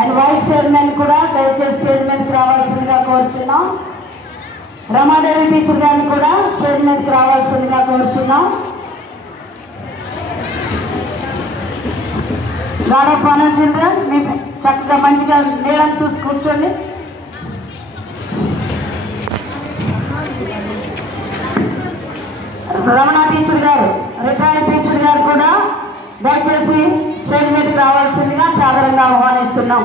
And vice chairman కూడా దయచేసి stage మీదకి రావాల్సిందిగా కోరుచున్నాం. రమాదేవి టీచర్ గారిని కూడా స్టేజ్ మీదకి రావాల్సిందిగా కోరుచున్నాం. గాడప్ ఆనంద్ చిల్డ్రన్ మీ చక్కగా మంచిగా నీళ్ళని చూసి కూర్చోండి. రమణ టీచర్ గారు, రిటైర్డ్ టీచర్ గారు కూడా దయచేసి స్టేజ్ మీదకి రావాల్సిందిగా సాదరంగా ఆహ్వానిస్తున్నాం.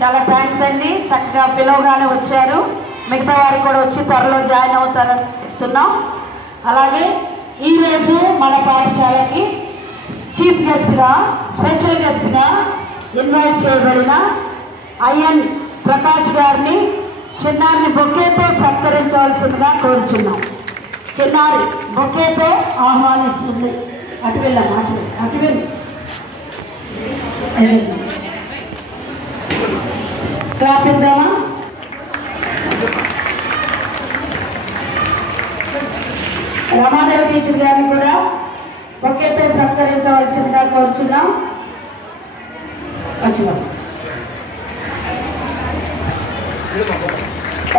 చాలా థ్యాంక్స్ అండి, చక్కగా పిలవగానే వచ్చారు. మిగతా వారు కూడా వచ్చి త్వరలో జాయిన్ అవుతారని ఇస్తున్నాం. అలాగే ఈరోజు మన పాఠశాలకి చీఫ్ గెస్ట్గా, స్పెషల్ గెస్ట్గా ఇన్వైట్ చేయబడిన ఐఎన్ ప్రకాష్ గారిని చిన్నారిని బొకేతో సత్కరించవలసిందిగా కోరుచున్నాం. చిన్నారి బొకేతో ఆహ్వానిస్తుంది. అటు వెళ్ళాము, అటు వెళ్ళి క్లాప్ ఇద్దామా? రమాదేవి టీచర్ గారిని కూడా బొకేతో సత్కరించవలసిందిగా కోరుచున్నాం.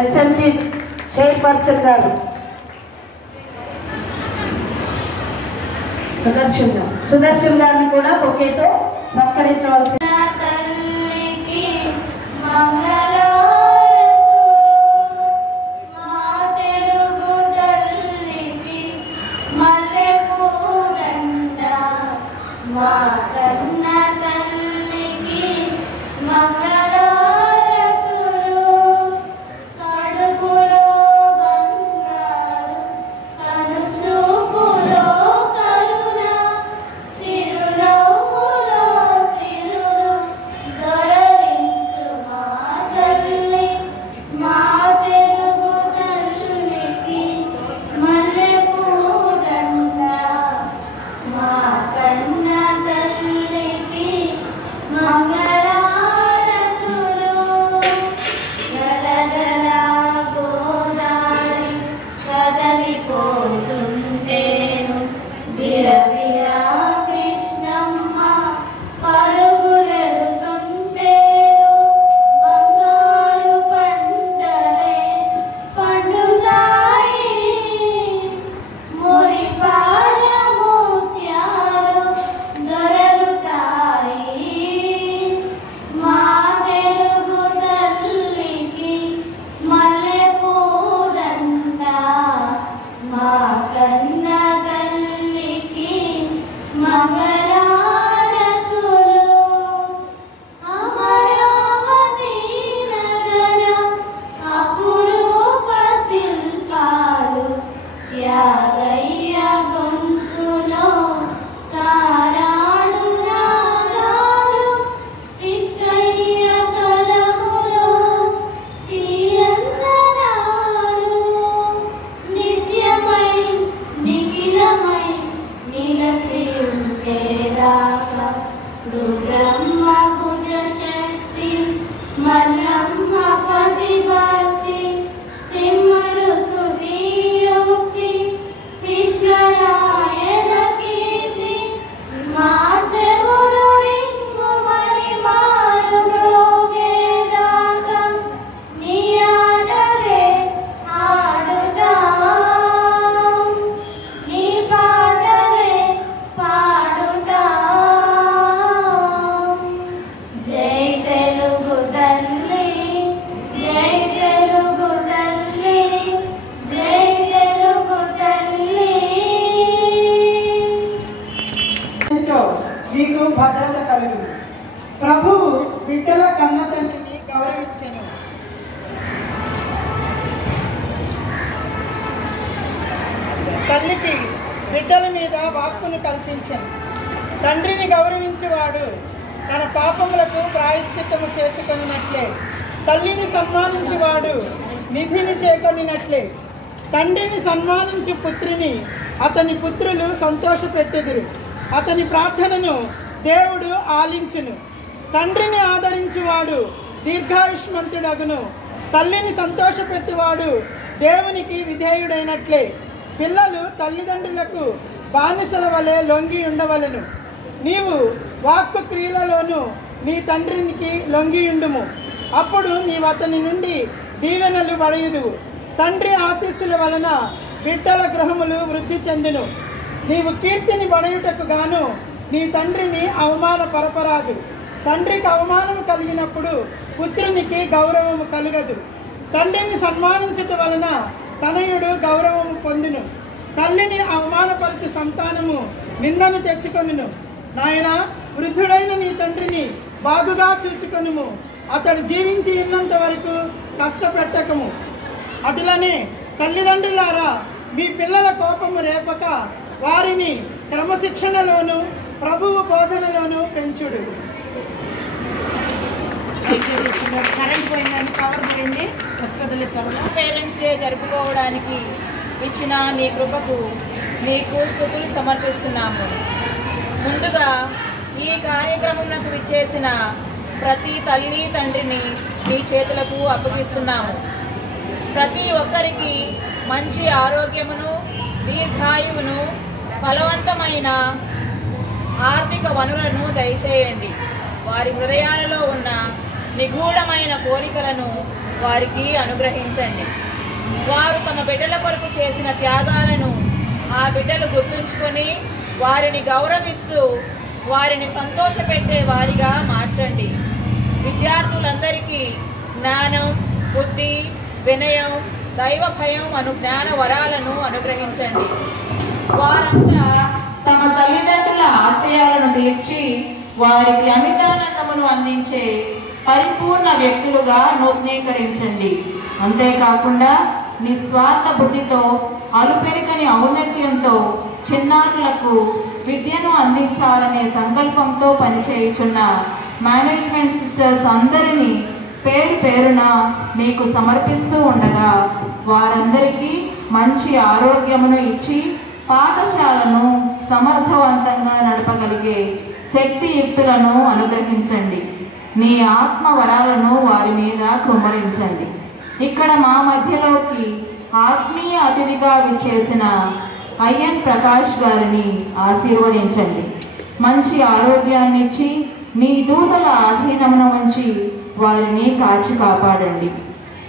ఎస్ఎంజీ చైర్పర్సన్ గారు సుదర్శన్ గారిని కూడా బొకేతో సత్కరించవలసింది. మీకు భద్రత కలుగును. ప్రభువు బిడ్డల కన్న తండ్రిని గౌరవించెను. తల్లికి బిడ్డల మీద వాక్కును కల్పించెను. తండ్రిని గౌరవించేవాడు తన పాపములకు ప్రాయశ్చిత్తము చేసుకొనినట్లే, తల్లిని సన్మానించేవాడు నిధిని చేకొనినట్లే. తండ్రిని సన్మానించు పుత్రిని అతని పుత్రులు సంతోషపెట్టెదురు. అతని ప్రార్థనను దేవుడు ఆలించును. తండ్రిని ఆదరించువాడు దీర్ఘాయుష్మంతుడగును. తల్లిని సంతోషపెట్టువాడు దేవునికి విధేయుడైనట్లే. పిల్లలు తల్లిదండ్రులకు బానిసల వలె లొంగి ఉండవలెను. నీవు వాక్కు క్రియలలోనూ నీ తండ్రికి లొంగియుండుము. అప్పుడు నీవు అతని నుండి దీవెనలు పడయుదువు. తండ్రి ఆశీస్సుల వలన బిడ్డల గృహములు వృద్ధి చెందును. నీవు కీర్తిని పడయుటకు గాను నీ తండ్రిని అవమానపరపరాదు. తండ్రికి అవమానము కలిగినప్పుడు పుత్రునికి గౌరవము కలుగదు. తండ్రిని సన్మానించుట వలన తనయుడు గౌరవము పొందును. తల్లిని అవమానపరచు సంతానము నిందను తెచ్చుకొనును. నాయన, వృద్ధుడైన నీ తండ్రిని బాగుగా చూచుకొనుము. అతడు జీవించి ఉన్నంత వరకు కష్టపెట్టకము. అటులనే తల్లిదండ్రులారా, మీ పిల్లల కోపము రేపక వారిని క్రమశిక్షణలోను ప్రభువు బోధనలోను పెంచుడు. కరెంట్ పోయిందని పవర్ పోయింది, వస్తుంది త్వరలో. పేరెంట్స్ డే జరుపుకోవడానికి ఇచ్చిన నీ కృపకు నీకు స్తుతులు సమర్పిస్తున్నాము. ముందుగా ఈ కార్యక్రమంలో విచ్చేసిన ప్రతి తల్లి తండ్రిని నీ చేతులకు అప్పగిస్తున్నాము. ప్రతి ఒక్కరికి మంచి ఆరోగ్యమును, దీర్ఘాయువును, ఫలవంతమైన ఆర్థిక వనరులను దయచేయండి. వారి హృదయాలలో ఉన్న నిగూఢమైన కోరికలను వారికి అనుగ్రహించండి. వారు తమ బిడ్డల కొరకు చేసిన త్యాగాలను ఆ బిడ్డలు గుర్తుంచుకొని వారిని గౌరవిస్తూ వారిని సంతోషపెట్టే వారిగా మార్చండి. విద్యార్థులందరికీ జ్ఞానం, బుద్ధి, వినయం, దైవ భయం అను జ్ఞాన వరాలను అనుగ్రహించండి. వారంతా తమ తల్లిదండ్రుల ఆశయాలను తీర్చి వారికి అమితానందమును అందించే పరిపూర్ణ వ్యక్తులుగా నూతనీకరించండి. అంతేకాకుండా నిస్వార్థ బుద్ధితో, అలుపెరుగని ఔన్నత్యంతో చిన్నారులకు విద్యను అందించాలనే సంకల్పంతో పనిచేయుచున్న మేనేజ్మెంట్ సిస్టర్స్ అందరినీ పేరు పేరున మీకు సమర్పిస్తూ ఉండగా వారందరికీ మంచి ఆరోగ్యమును ఇచ్చి పాఠశాలను సమర్థవంతంగా నడపగలిగే శక్తియుక్తులను అనుగ్రహించండి. నీ ఆత్మ వరాలను వారి మీద కుమ్మరించండి. ఇక్కడ మా మధ్యలోకి ఆత్మీయ అతిథిగా విచ్చేసిన అయ్యన్ ప్రకాష్ గారిని ఆశీర్వదించండి. మంచి ఆరోగ్యాన్ని ఇచ్చి నీ దూతల ఆధీనమును ఉంచి వారిని కాచి కాపాడండి.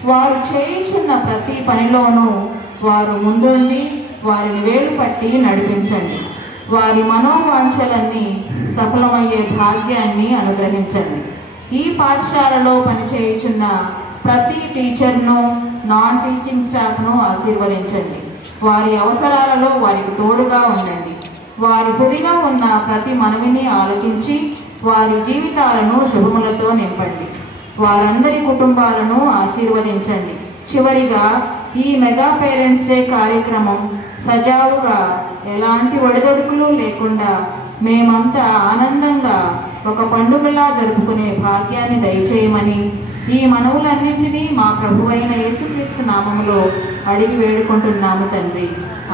వారు చేయించున్న ప్రతి పనిలోనూ వారు ముందుండి వారిని వేలు పట్టి నడిపించండి. వారి మనోవాంఛలన్నీ సఫలమయ్యే భాగ్యాన్ని అనుగ్రహించండి. ఈ పాఠశాలలో పనిచేయుచున్న ప్రతి టీచర్ను, నాన్ టీచింగ్ స్టాఫ్ను ఆశీర్వదించండి. వారి అవసరాలలో వారికి తోడుగా ఉండండి. వారి హృదయంలో ఉన్న ప్రతి మనవిని ఆలకించి వారి జీవితాలను శుభములతో నింపండి. వారందరి కుటుంబాలను ఆశీర్వదించండి. చివరిగా ఈ మెగా పేరెంట్స్ డే కార్యక్రమం సజావుగా ఎలాంటి ఒడిదొడుకులు లేకుండా మేమంతా ఆనందంగా ఒక పండుగలా జరుపుకునే భాగ్యాన్ని దయచేయమని ఈ మనవులన్నింటినీ మా ప్రభువైన యేసుక్రీస్తు నామములో అడిగి వేడుకుంటున్నాము తండ్రి.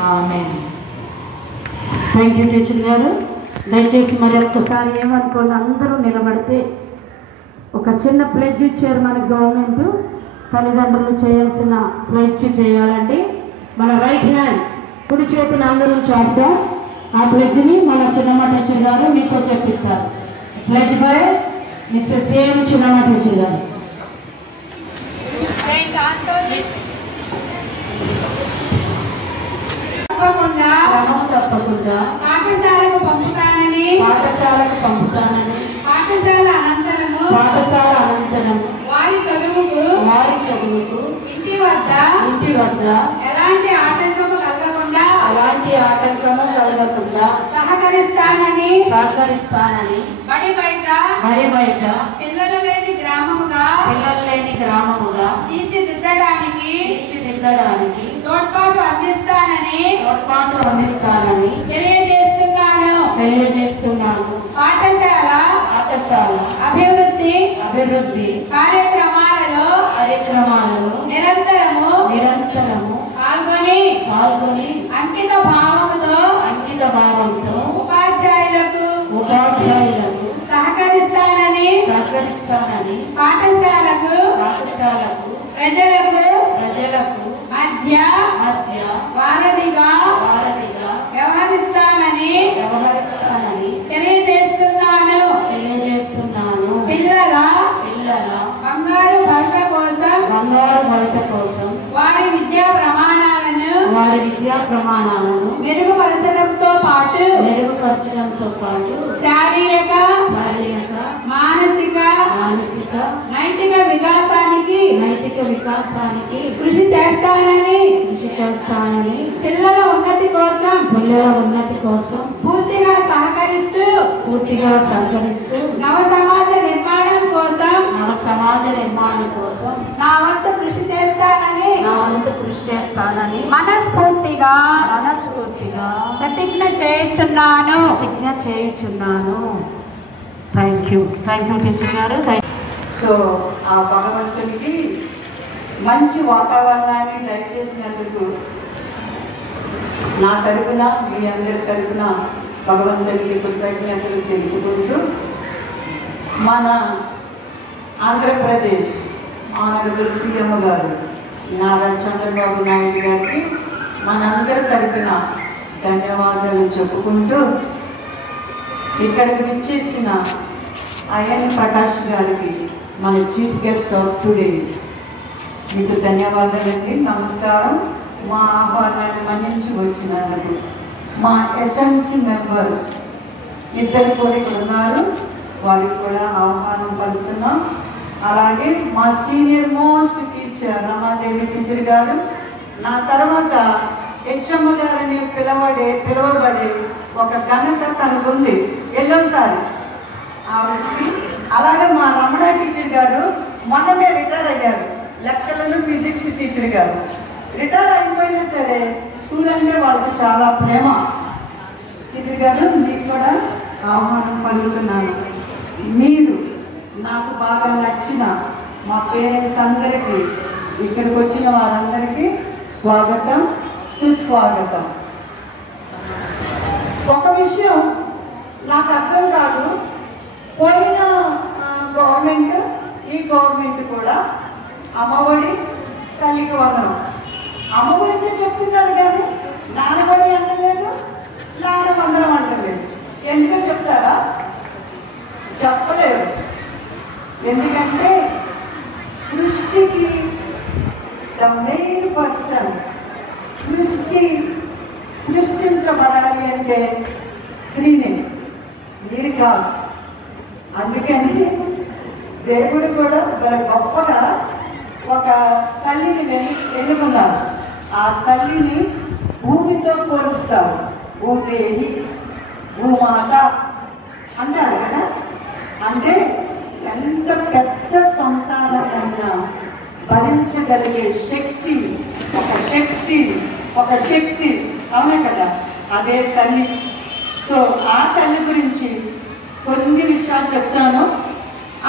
ఆమేన్. థ్యాంక్ యూ టీచర్ గారు. దయచేసి మరి ఒక్కసారి ఏమనుకోండి, అందరూ నిలబడితే ఒక చిన్న ప్లెడ్జ్ ఇచ్చారు మన గవర్నమెంట్. తల్లిదండ్రులు చేయాల్సిన ప్లెడ్జ్ చేయాలండి. మన రైట్ హ్యాండ్, కుడి చేతిని అందరూ చాపుతాం. ఆ ప్లెడ్జ్ని మన చిన్నమ్మ టీచర్ గారు మీతో చెప్పిస్తారు. ప్లెడ్జ్ బై మిస్సెస్ ఏం చిన్నమ్మ టీచర్ గారు. తప్పకుండా పాఠశాలకు పంపుతానని పాఠశాల అనంతరము వారి చదువుకు ఇంటి వద్ద ఎలాంటి ఆటంకము కలగకుండా సహకరిస్తానని బడి బయట పిల్లలు లేని గ్రామముగా తీర్చిదిద్దడానికి తోడ్పాటు అందిస్తానని తెలియజేస్తున్నాను. పాఠశాల అభివృద్ధి కార్యక్రమాలలో నిరంతరము పాల్గొని అంకిత భావంతో ఉపాధ్యాయులకు సహకరిస్తానని పాఠశాలకు ప్రజలకు ప్రజలకు మధ్య వారధిగా వ్యవహరిస్తానని తెలియజేస్తున్నాను. పిల్లల బంగారు భవిత కోసం వారి విద్యా ప్రమాణాలను మెరుగుపరచడంతో పాటు శారీరక మానసిక నైతిక వికాసానికి కృషి చేస్తానని పిల్లల ఉన్నతి కోసం పూర్తిగా సహకరిస్తూ నవ సమాజ నిర్మాణం కోసం నా వంతు కృషి చేస్తానని మనస్ఫూర్తిగా ప్రతిజ్ఞ చేయుచున్నాను. థ్యాంక్ యూ టీచర్ గారు. సో ఆ భగవంతునికి మంచి వాతావరణాన్ని దయచేసినందుకు నా తరపున మీ అందరి తరపున భగవంతునికి కృతజ్ఞతలు తెలుపుకుంటూ మన ఆంధ్రప్రదేశ్ ఆనరబుల్ సీఎం గారు నారా చంద్రబాబు నాయుడు గారికి మనందరి తరపున ధన్యవాదాలు చెప్పుకుంటూ ఇక్కడికి విచ్చేసిన ఐఎన్ ప్రకాష్ గారికి మన చీఫ్ గెస్ట్ ఆఫ్ టుడే మీకు ధన్యవాదాలండి. నమస్కారం. మా ఆహ్వానాన్ని మన్నించి వచ్చినందుకు మా ఎస్ఎంసి మెంబర్స్ ఇద్దరు కూడా ఇక్కడ ఉన్నారు, వాళ్ళకి కూడా ఆహ్వానం పలుకుతున్నాం. అలాగే మా senior most teacher Ramadevi teacher గారు, నా తర్వాత హెచ్ఎమ్మ గారని పిలువబడే ఒక ఘనత తనకుంది ఎల్లోసారి ఆవిడకి. అలాగే మా రమణ టీచర్ గారు మొన్ననే రిటైర్ అయ్యారు, లెక్కలను ఫిజిక్స్ టీచర్ గారు. రిటైర్ అయిపోయినా సరే స్కూల్ అంటే వాళ్ళకి చాలా ప్రేమ. టీచర్ గారు మీకు కూడా ఆహ్వానం పలుకుతున్నాను. మీరు నాకు బాగా నచ్చిన మా పేరెంట్స్ అందరికీ, ఇక్కడికి వచ్చిన వారందరికీ స్వాగతం, సుస్వాగతం. ఒక విషయం నాకు అర్థం కాదు, పోయిన గవర్నమెంట్ ఈ గవర్నమెంట్ కూడా అమ్మఒడి తల్లికి వందనం అమ్మ గురించే చెప్తున్నారు కానీ నాన్నబడి అంటలేదు, నాన్న వందనం అంటలేదు. ఎందుకో చెప్తారా? చెప్పలేరు. ఎందుకంటే సృష్టికి ద మెయిన్ పర్సన్ సృష్టించబడాలి అంటే స్త్రీని, మీరు కాదు. అందుకని దేవుడు కూడా చాలా గొప్పగా ఒక తల్లిని ఎన్నుకున్నారు. ఆ తల్లిని భూమితో పోలుస్తారు. భూదేవి, భూమాత అంటారు కదా. అంటే ఎంత పెద్ద సంసారాలైనా భరించగలిగే శక్తి, ఒక శక్తి అవునే కదా, అదే తల్లి. సో ఆ తల్లి గురించి కొన్ని విషయాలు చెప్తాను.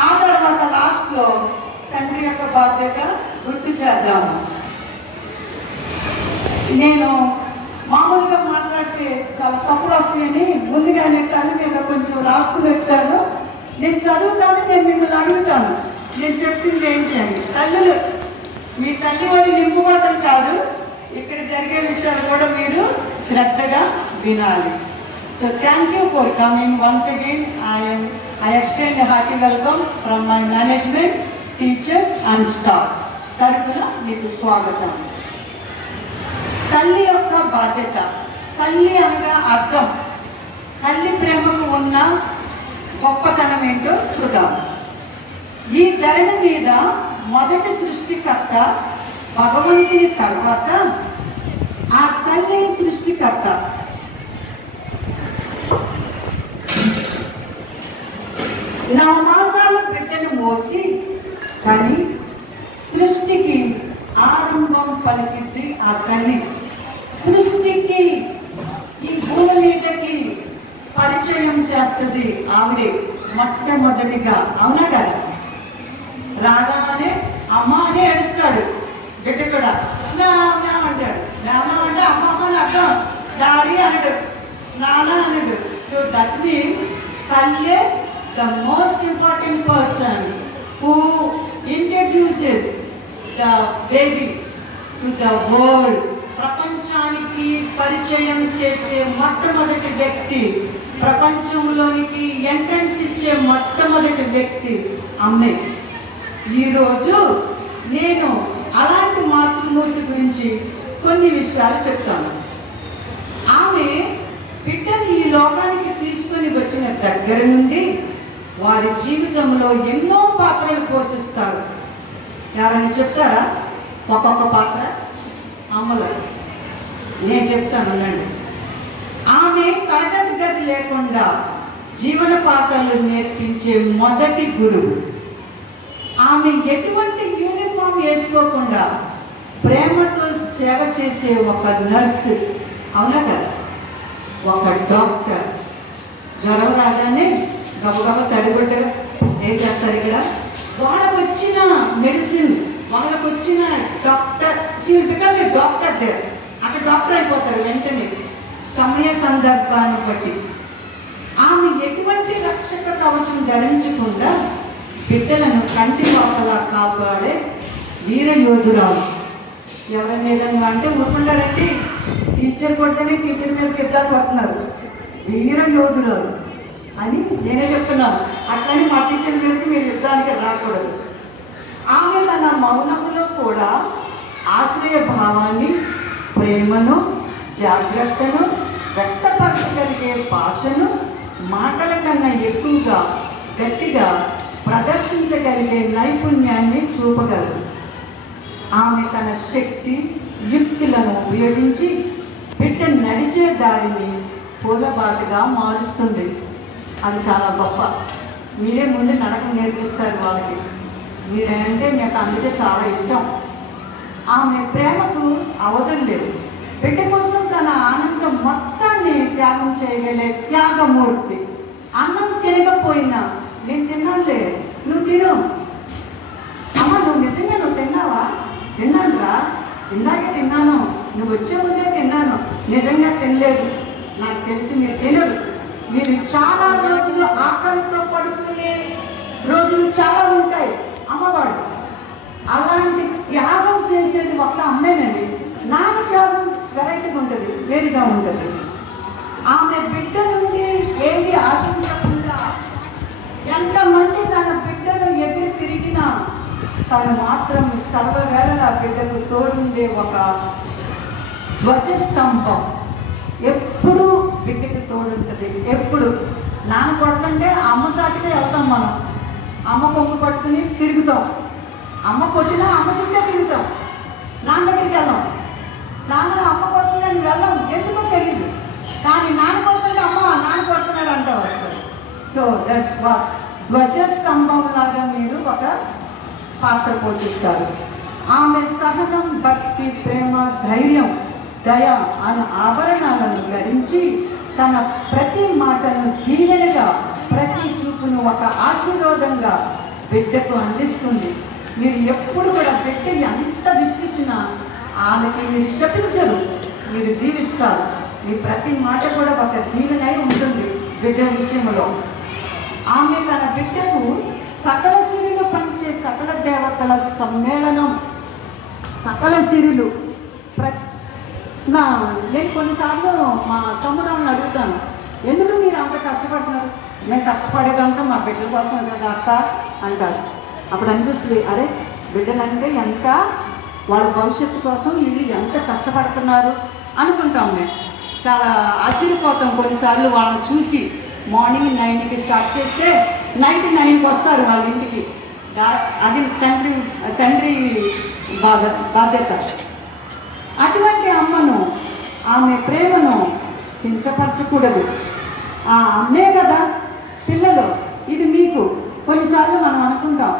ఆ తర్వాత లాస్ట్లో తండ్రి యొక్క బాధ్యత గుర్తు చేద్దాము. నేను మామూలుగా మాట్లాడితే చాలా తప్పులు వస్తాయని ముందుగానే తల్లి మీద కొంచెం రాసుకుని వచ్చాను. నేను చదువుతాను, నేను మిమ్మల్ని అడుగుతాను నేను చెప్పింది ఏంటి అని. తల్లులు, మీ తల్లి వాడి నింపుకోవటం కాదు, ఇక్కడ జరిగే విషయాలు కూడా మీరు శ్రద్ధగా వినాలి. So thank you for coming once again. I extend a hearty welcome from my management, teachers and staff. తరపున మీకు స్వాగతం. తల్లి యొక్క బాధ్యత, తల్లి అనగా అర్థం, తల్లి ప్రేమకు ఉన్న గొప్పతనం ఏంటో చూద్దాం. ఈ ధరణి మీద మొదటి సృష్టికర్త భగవంతుని తర్వాత ఆ తల్లి సృష్టికర్త. నవమాసాల బిడ్డను మోసి కానీ సృష్టికి ఆరంభం పలికింది ఆ తల్లి. సృష్టికి ఈ భూమి మీదకి పరిచయం చేస్తుంది ఆవిడే మొట్టమొదటిగా. అవునా కదా? రాగానే అమ్మ అని ఏడుస్తాడు బిడ్డ కూడా, అంటాడు. నాన్న అంటే అమ్మ అని అర్థం, డాడీ అనడు, నాన్న అనడు. సో దట్ మీన్స్ తల్లే the most important person who introduces the baby to the world. ప్రపంచానికి పరిచయం చేసే మొట్టమొదటి వ్యక్తి, ప్రపంచంలోనికి ఎంట్రన్స్ ఇచ్చే మొట్టమొదటి వ్యక్తి అమ్మే. ఈరోజు నేను అలాంటి మాతృమూర్తి గురించి కొన్ని విషయాలు చెప్తాను. ఆమె బిడ్డను ఈ లోకానికి తీసుకొని వచ్చిన దగ్గర నుండి వారి జీవితంలో ఎన్నో పాత్రలు పోషిస్తారు. ఎవరైనా చెప్తారా ఒక్కొక్క పాత్ర? అమ్మలు నేను చెప్తాను అనండి. ఆమె తరగతి గది లేకుండా జీవన పాఠాలు నేర్పించే మొదటి గురువు. ఆమె ఎటువంటి యూనిఫామ్ వేసుకోకుండా ప్రేమతో సేవ చేసే ఒక నర్సు. అవునా కదా? ఒక డాక్టర్. జ్వరం రాగానే గబగబ తడిగుడ్డగా వేసేస్తారు. ఇక్కడ వాళ్ళకు వచ్చిన మెడిసిన్, వాళ్ళకు వచ్చిన doctor, become a doctor there. అక్కడ డాక్టర్ అయిపోతారు వెంటనే, సమయ సందర్భాన్ని బట్టి. ఆమె ఎటువంటి రక్షక కవచం ధరించకుండా బిడ్డలను కంటి లోపల కాపాడే వీర యోధురాలు. ఎవరైనా ఏదన్నా అంటే ఊరుకుంటారండి, టీచర్ కొట్టని టీచర్ మీద యుద్ధాలు పడుతున్నారు. వీర యోధురాలు అని నేనే చెప్తున్నాను. అట్లని మా టీచర్ మీదకి మీరు యుద్ధానికి రాకూడదు. ఆమె తన మౌనములో కూడా ఆశ్రయ భావాన్ని, ప్రేమను, జాగ్రత్తను, వ్యక్తపరచగలిగే భాషను మాటల కన్నా ఎక్కువగా గట్టిగా ప్రదర్శించగలిగే నైపుణ్యాన్ని చూపగలరు. ఆమె తన శక్తి, యుక్తులను ఉపయోగించి బిడ్డ నడిచే దారిని పూలబాటుగా మారుస్తుంది. అది చాలా గొప్ప. మీరే ముందు నడక నేర్పిస్తారు వాళ్ళకి. మీరంటే నాకు అందుకే చాలా ఇష్టం. ఆమె ప్రేమకు అవధులు లేవు. బిడ్డ కోసం తన ఆనందం మొత్తాన్ని త్యాగం చేయగలే త్యాగమూర్తి. అన్నం తినకపోయినా నేను తిన్నానులే, నువ్వు తిను. అమ్మ నువ్వు నిజంగా నువ్వు తిన్నావా? తిన్నాను రా, ఇందాకే తిన్నాను, నువ్వు వచ్చే ముందే తిన్నాను. నిజంగా తినలేదు, నాకు తెలిసి మీరు తినరు. మీరు చాలా రోజులు ఆకలితో పడుకునే రోజులు చాలా ఉంటాయి. అమ్మవాడు అలాంటి త్యాగం చేసేది ఒక అమ్మేనండి. నాన్న త్యాగం వెరైటీగా ఉంటుంది, వేరుగా ఉంటుంది. ఆమె బిడ్డ నుండి ఏది ఆశించకుండా ఎంతమంది తన బిడ్డను ఎదురు తిరిగినా తను మాత్రం సర్వవేళలా బిడ్డకు తోడుండే ఒక ధ్వజస్తంభం. ఎప్పుడు బిడ్డకి తోడుంటుంది. ఎప్పుడు నాన్న కొడుతుంటే అమ్మ చాటుగా వెళ్తాం మనం. అమ్మ కొంగు పట్టుకుని తిరుగుతాం. అమ్మ కొట్టినా అమ్మ చుట్టే తిరుగుతాం. నాన్న దగ్గరికి వెళ్ళాం. నాన్న అమ్మ కొడుతుంటే వెళ్ళాం, ఎందుకో తెలియదు. కానీ నాన్న కొడుతుంటే అమ్మ నాన్న కొడుతున్నాడు అంటూ వస్తుంది. So that's what. ధ్వజస్తంభం లాగా మీరు ఒక పాత్ర పోషిస్తారు. ఆమె సహనం, భక్తి, ప్రేమ, ధైర్యం, దయ అనే ఆభరణాలను ధరించి తన ప్రతి మాటను దీవెనగా, ప్రతి చూపును ఒక ఆశీర్వాదంగా బిడ్డకు అందిస్తుంది. మీరు ఎప్పుడు కూడా బిడ్డ ఎంత విసిగించినా ఆమెకి మీరు శపించరు, మీరు దీవిస్తారు. మీ ప్రతి మాట కూడా ఒక దీవెనై ఉంటుంది బిడ్డ విషయంలో. ఆమె తన బిడ్డకు సకల సిరులు పంచే సకల దేవతల సమ్మేళనం. సకల సిరులు నేను కొన్నిసార్లు మా తమ్ముడు అడుగుతాను, ఎందుకు మీరు అంత కష్టపడుతున్నారు? మేము కష్టపడేదంతా మా బిడ్డల కోసం కదా అక్క అంటారు. అప్పుడు అనిపిస్తుంది, అరే బిడ్డలంటే ఎంత, వాళ్ళ భవిష్యత్తు కోసం వీళ్ళు ఎంత కష్టపడుతున్నారు అనుకుంటాం. మేము చాలా ఆశ్చర్యపోతాం కొన్నిసార్లు వాళ్ళని చూసి. మార్నింగ్ 9కి స్టార్ట్ చేస్తే నైట్ 9కి వస్తారు వాళ్ళ ఇంటికి. అది తండ్రి బాధ్యత. అటువంటి అమ్మను, ఆమె ప్రేమను కించపరచకూడదు. ఆ అమ్మే కదా పిల్లలు, ఇది మీకు. కొన్నిసార్లు మనం అనుకుంటాం,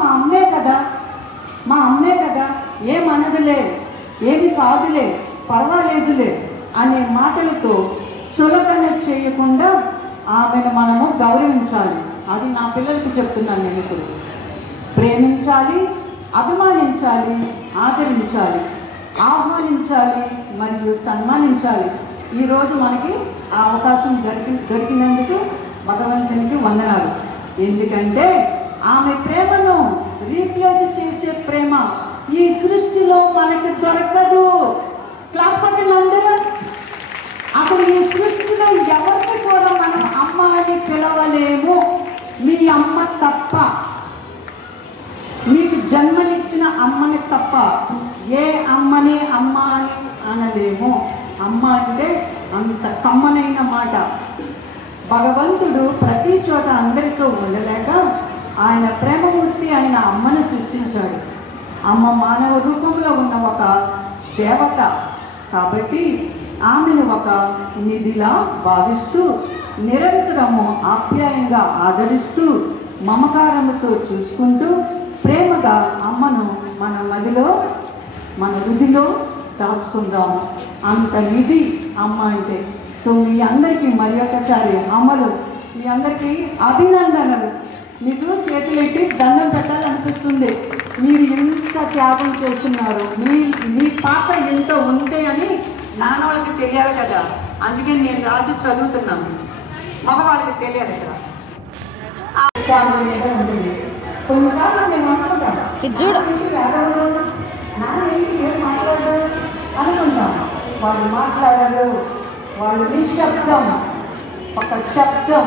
మా అమ్మే కదా, మా అమ్మే కదా, ఏమనదులే, ఏమి కాదులే, పర్వాలేదులే అనే మాటలతో చులకన చేయకుండా ఆమెను మనము గౌరవించాలి. అది నా పిల్లలకు చెప్తున్నాను నేను ఇప్పుడు. ప్రేమించాలి, అభిమానించాలి, ఆదరించాలి, ఆహ్వానించాలి మరియు సన్మానించాలి. ఈరోజు మనకి ఆ అవకాశం దొరికినందుకు భగవంతునికి వందనాలు. ఎందుకంటే ఆమె ప్రేమను రీప్లేస్ చేసే ప్రేమ ఈ సృష్టిలో మనకి దొరకదు. క్లాప్ కొట్టండి అందరూ. అసలు ఈ సృష్టిలో ఎవరిని కూడా మనం అమ్మ అని పిలవలేము, మీ అమ్మ తప్ప. మీకు జన్మనిచ్చిన అమ్మని తప్ప ఏ అమ్మని అమ్మ అని అనలేము. అమ్మ అంటే అంత కమ్మనైన మాట. భగవంతుడు ప్రతి చోట అందరితో ఉండలేక ఆయన ప్రేమమూర్తి ఆయన అమ్మను సృష్టించాడు. అమ్మ మానవ రూపంలో ఉన్న ఒక దేవత కాబట్టి ఆమెను ఒక నిధిలా భావిస్తూ నిరంతరము ఆప్యాయంగా ఆదరిస్తూ మమకారముతో చూసుకుంటూ ప్రేమగా అమ్మను మన మదిలో మన హృదిలో దాచుకుందాము. అంత నిధి అమ్మ అంటే. సో మీ అందరికీ మరి ఒకసారి అమ్మలు మీ అందరికీ అభినందనలు. మీకు చేతులెట్టి దండం పెట్టాలనిపిస్తుంది. మీరు ఎంత త్యాగం చేస్తున్నారు, మీ పాత్ర ఎంత ఉంది అని నాన్న వాళ్ళకి తెలియాలి కదా. అందుకే నేను రాసి చదువుతున్నాను, మగవాళ్ళకి తెలియాలి కదా. కొన్నిసార్లు నేను అనుకుంటాను ఏం మాట్లాడరు అనుకుంటాను. వాళ్ళు మాట్లాడరు, వాళ్ళు నిశ్శబ్దం. ఒక శబ్దం,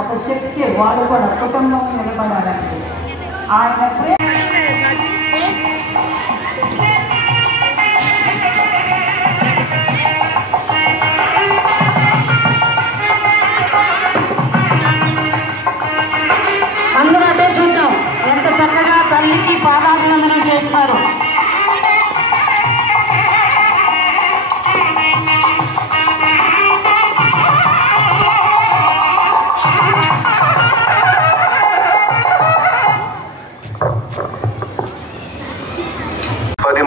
ఒక శక్తి. వాళ్ళు కూడా కుటుంబం నిలబడాలంటే ఆయన ప్రేమ. అందరూ అదే చూద్దాం ఎంత చక్కగా తల్లికి పాదాభివందనం చేస్తారు.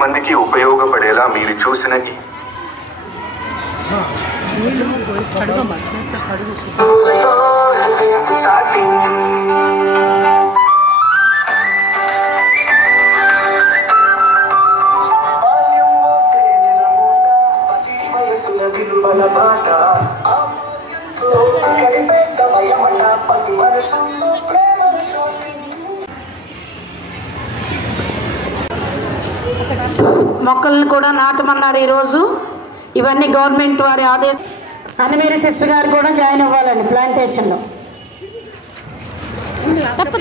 మందికి ఉపయోగపడేలా మీరు చూసిన మొక్కలను కూడా నాటమన్నారు ఈరోజు. ఇవన్నీ గవర్నమెంట్ వారి ఆదేశం. అన్నమేరి సిస్టర్ గారు కూడా జాయిన్ అవ్వాలండి ప్లాంటేషన్లో. తప్పు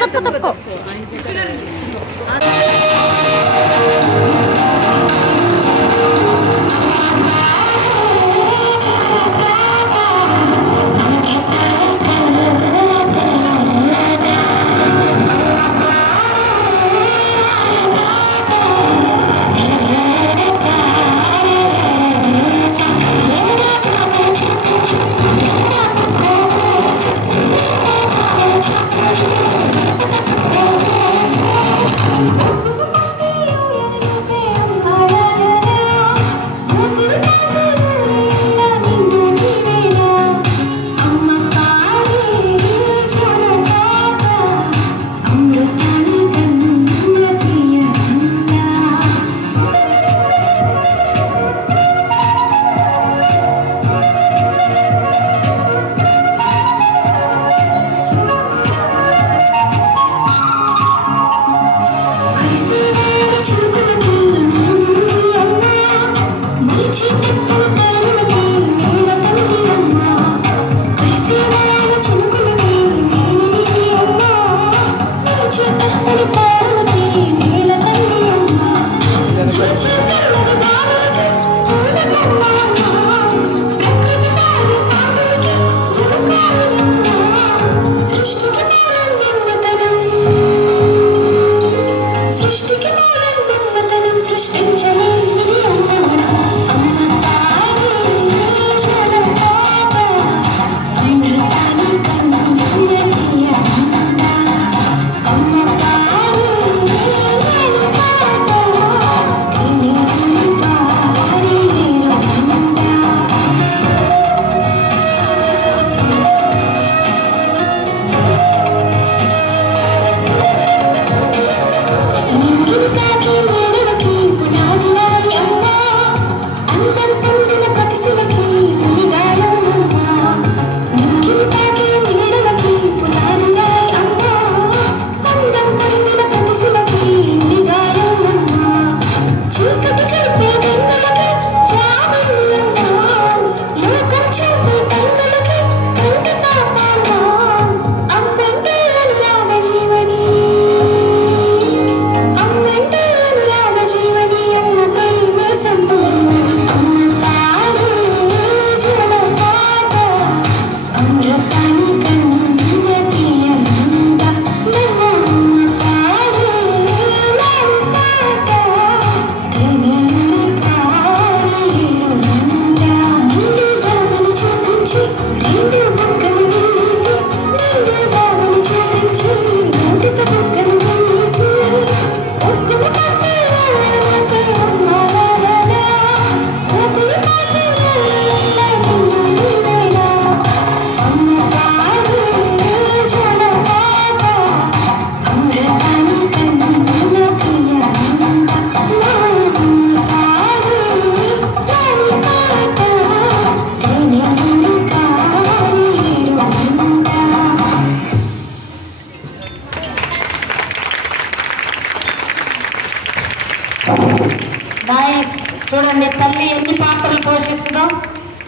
తల్లి ఎన్ని పాత్రలు పోషిస్తుందో,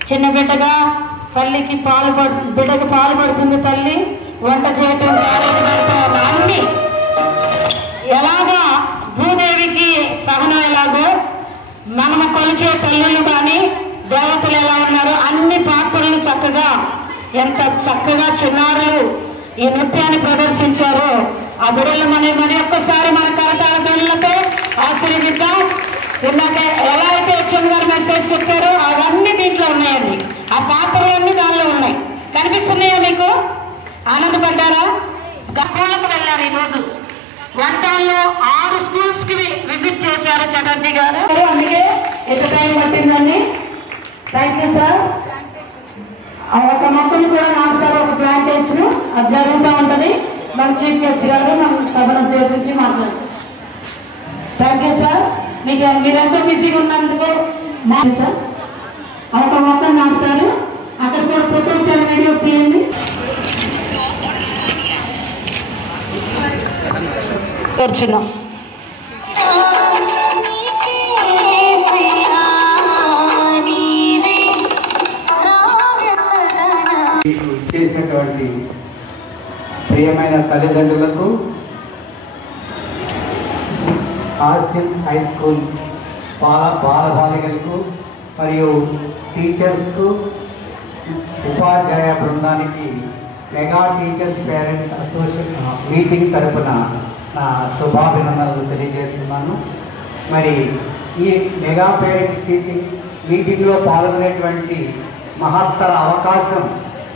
చిన్న బిడ్డగా తల్లికి బిడ్డకి పాలు పడుతుంది తల్లి. వంట చేయటం, క్యారేజ్ పెట్టడం, అన్ని ఎలాగా భూదేవికి సహనం ఎలాగో మనము కొలిచే తల్లులు కానీ దేవతలు ఎలా ఉన్నారో అన్ని పాత్రలు చక్కగా, ఎంత చక్కగా చిన్నారులు ఈ నృత్యాన్ని ప్రదర్శించారో ఆ బిడ్డలు మరి ఒక్కసారి మన కరతాళ ధ్వనులతో ఆశీర్వదిద్దాం. ఇందాక ఎలా అయితే హెచ్ఎం గారు మెసేజ్ చెప్పారో అవన్నీ దీంట్లో ఉన్నాయండి. ఆ పాత్రలన్నీ దానిలో ఉన్నాయి. కనిపిస్తున్నాయా మీకు? ఆనందపడ్డారా? స్కూళ్ళకు వెళ్ళారు. ఈరోజు వంటల్లో 6 స్కూల్స్కి విజిట్ చేశారు చటర్జీ గారు. అందుకే ఎంత టైం పట్టిందండి. Thank you sir. ఒక మొక్కను కూడా నాటుతారు, ఒక ప్లాంటేషన్. అది జరుగుతూ ఉంటుంది. మన చీఫ్ గెస్ట్ గారు మన సభను ఉద్దేశించి మాట్లాడతారు. Thank you sir. మీరెంతో బిజీగా ఉన్నందుకు సార్. ఒక మొక్కను నాటుతారు. అక్కడ కూడా ఫొటోస్ అండ్ వీడియోస్ తీయండి. కూర్చున్నాం. చేసినటువంటి ప్రియమైన తల్లిదండ్రులకు, ఆసియన్ హై స్కూల్ బాలబాలికలకు మరియు టీచర్స్కు, ఉపాధ్యాయ బృందానికి mega teachers parents association meeting తరఫున నా శుభాభినందనలు తెలియజేస్తున్నాను. మరి ఈ మెగా పేరెంట్స్ టీచింగ్ మీటింగ్లో పాల్గొనేటువంటి మహత్తర అవకాశం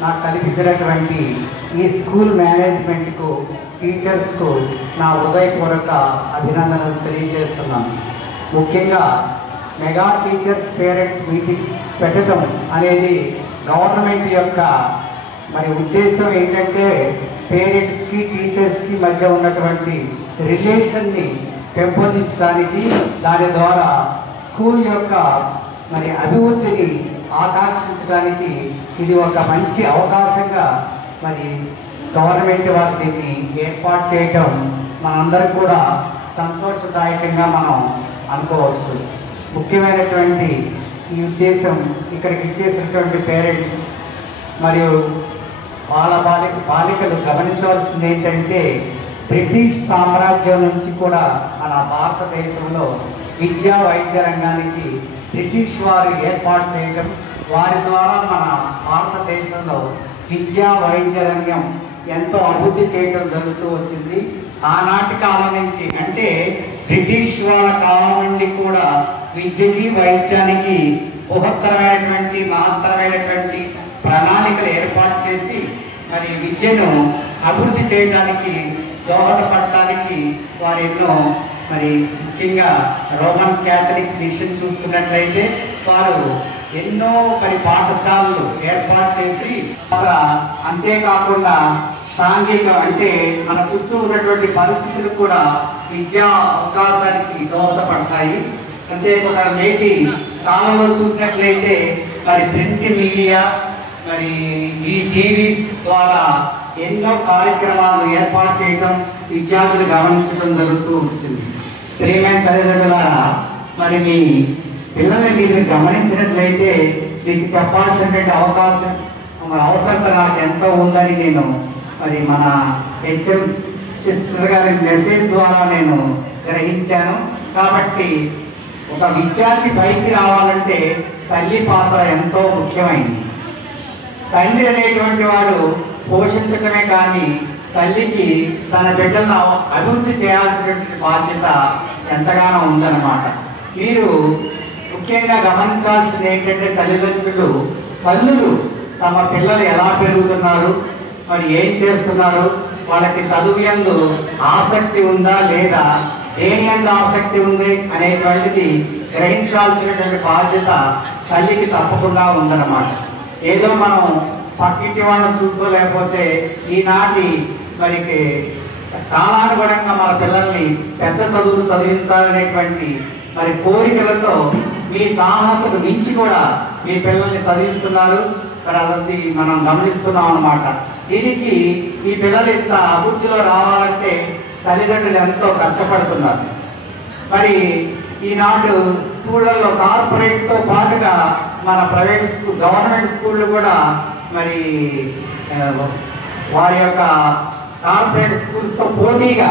నాకు కల్పించినటువంటి ఈ స్కూల్ మేనేజ్మెంట్కు, టీచర్స్కు నా హృదయపూర్వక అభినందనలు తెలియజేస్తున్నాను. ముఖ్యంగా మెగా టీచర్స్ పేరెంట్స్ మీటింగ్ పెట్టడం అనేది గవర్నమెంట్ యొక్క ఉద్దేశం ఏంటంటే పేరెంట్స్కి టీచర్స్కి మధ్య ఉన్నటువంటి రిలేషన్ని పెంపొందించడానికి, దాని ద్వారా స్కూల్ యొక్క అభివృద్ధిని ఆకాంక్షించడానికి ఇది ఒక మంచి అవకాశంగా గవర్నమెంట్ వారు దీన్ని ఏర్పాటు చేయటం మనందరికి కూడా సంతోషదాయకంగా మనం అనుకోవచ్చు. ముఖ్యమైనటువంటి ఈ ఉద్దేశం ఇక్కడికి ఇచ్చేసినటువంటి పేరెంట్స్ మరియు బాలికలు గమనించవలసింది ఏంటంటే, బ్రిటిష్ సామ్రాజ్యం నుంచి కూడా మన భారతదేశంలో విద్యా వైద్య రంగానికి బ్రిటిష్ వారు ఏర్పాటు చేయడం, వారి ద్వారా మన భారతదేశంలో విద్యా వైద్య రంగం ఎంతో అభివృద్ధి చేయడం జరుగుతూ వచ్చింది. ఆనాటి కాలం నుంచి, అంటే బ్రిటిష్ వాళ్ళ కాలం నుండి కూడా విద్యకి వైద్యానికి మహత్తరమైనటువంటి ప్రణాళికలు ఏర్పాటు చేసి విద్యను అభివృద్ధి చేయడానికి దోహదపడటానికి వారు ఎన్నో ముఖ్యంగా రోమన్ క్యాథలిక్ మిషన్ చూసుకున్నట్లయితే వారు ఎన్నో పాఠశాలలు ఏర్పాటు చేసి, అంతేకాకుండా సాంఘిక అంటే మన చుట్టూ ఉన్నటువంటి పరిస్థితులు కూడా విద్యా అవకాశానికి దోహదపడతాయి. అంతేకాకుండా నేటి కాలంలో చూసినట్లయితే ప్రింట్ మీడియా ఈ టీవీస్ ద్వారా ఎన్నో కార్యక్రమాలు ఏర్పాటు చేయడం, విద్యార్థులు గమనించడం జరుగుతూ వచ్చింది. ప్రియమైన తల్లిదండ్రులారా, మీ పిల్లల్ని మీరు గమనించినట్లయితే మీకు చెప్పాల్సినటువంటి అవసరత నాకు ఎంతో ఉందని నేను మన హెచ్ఎం సిస్టర్ గారి మెసేజ్ ద్వారా నేను గ్రహించాను. కాబట్టి ఒక విద్యార్థి పైకి రావాలంటే తల్లి పాత్ర ఎంతో ముఖ్యమైనది. తండ్రి అనేటువంటి వాడు పోషించటమే కానీ తల్లికి తన బిడ్డలను అభివృద్ధి చేయాల్సినటువంటి బాధ్యత ఎంతగానో ఉందన్నమాట. మీరు ముఖ్యంగా గమనించాల్సింది ఏంటంటే, తల్లులు తమ పిల్లలు ఎలా పెరుగుతున్నారు, ఏం చేస్తున్నారు, వాళ్ళకి చదువు యందు ఆసక్తి ఉందా లేదా, దేని యందు ఆసక్తి ఉంది అనేటువంటిది గ్రహించాల్సినటువంటి బాధ్యత తల్లికి తప్పకుండా ఉందన్నమాట. ఏదో మనం పక్కింటి వాళ్ళని చూసుకోలేకపోతే ఈనాటి కాలానుగుణంగా మన పిల్లల్ని పెద్ద చదువులు చదివించాలనేటువంటి కోరికలతో మీ తాహతకు మించి కూడా మీ పిల్లల్ని చదివిస్తున్నారు. అది మనం గమనిస్తున్నాం అన్నమాట. దీనికి ఈ పిల్లలు ఇంత అభివృద్ధిలో రావాలంటే తల్లిదండ్రులు ఎంతో కష్టపడుతున్నారు. ఈనాడు స్కూళ్ళల్లో కార్పొరేట్తో పాటుగా మన ప్రైవేట్ స్కూల్ గవర్నమెంట్ స్కూళ్ళు కూడా మరి వారి యొక్క కార్పొరేట్ స్కూల్స్తో పోటీగా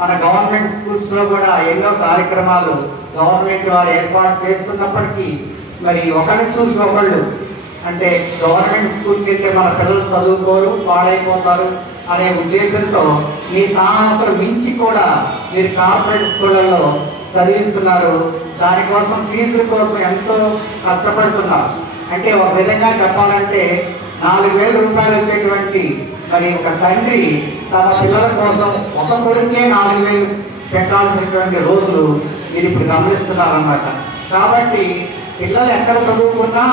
మన గవర్నమెంట్ స్కూల్స్లో కూడా ఎన్నో కార్యక్రమాలు గవర్నమెంట్ వారు ఏర్పాటు చేస్తున్నప్పటికీ మరి ఒకరిని చూసి ఒకళ్ళు అంటే గవర్నమెంట్ స్కూల్కి వెళ్తే మన పిల్లలు చదువుకోరు పాడైపోతారు అనే ఉద్దేశంతో మీ తాహతతో మించి కూడా మీరు కార్పొరేట్ స్కూళ్ళల్లో చదివిస్తున్నారు. దానికోసం ఫీజుల కోసం ఎంతో కష్టపడుతున్నారు. అంటే ఒక విధంగా చెప్పాలంటే 4,000 రూపాయలు వచ్చేటువంటి మరి ఒక తండ్రి తమ పిల్లల కోసం ఒక కొడుకే 4,000 పెట్టాల్సినటువంటి రోజులు మీరు ఇప్పుడు గమనిస్తున్నారన్నమాట. కాబట్టి పిల్లలు ఎక్కడ చదువుకున్నా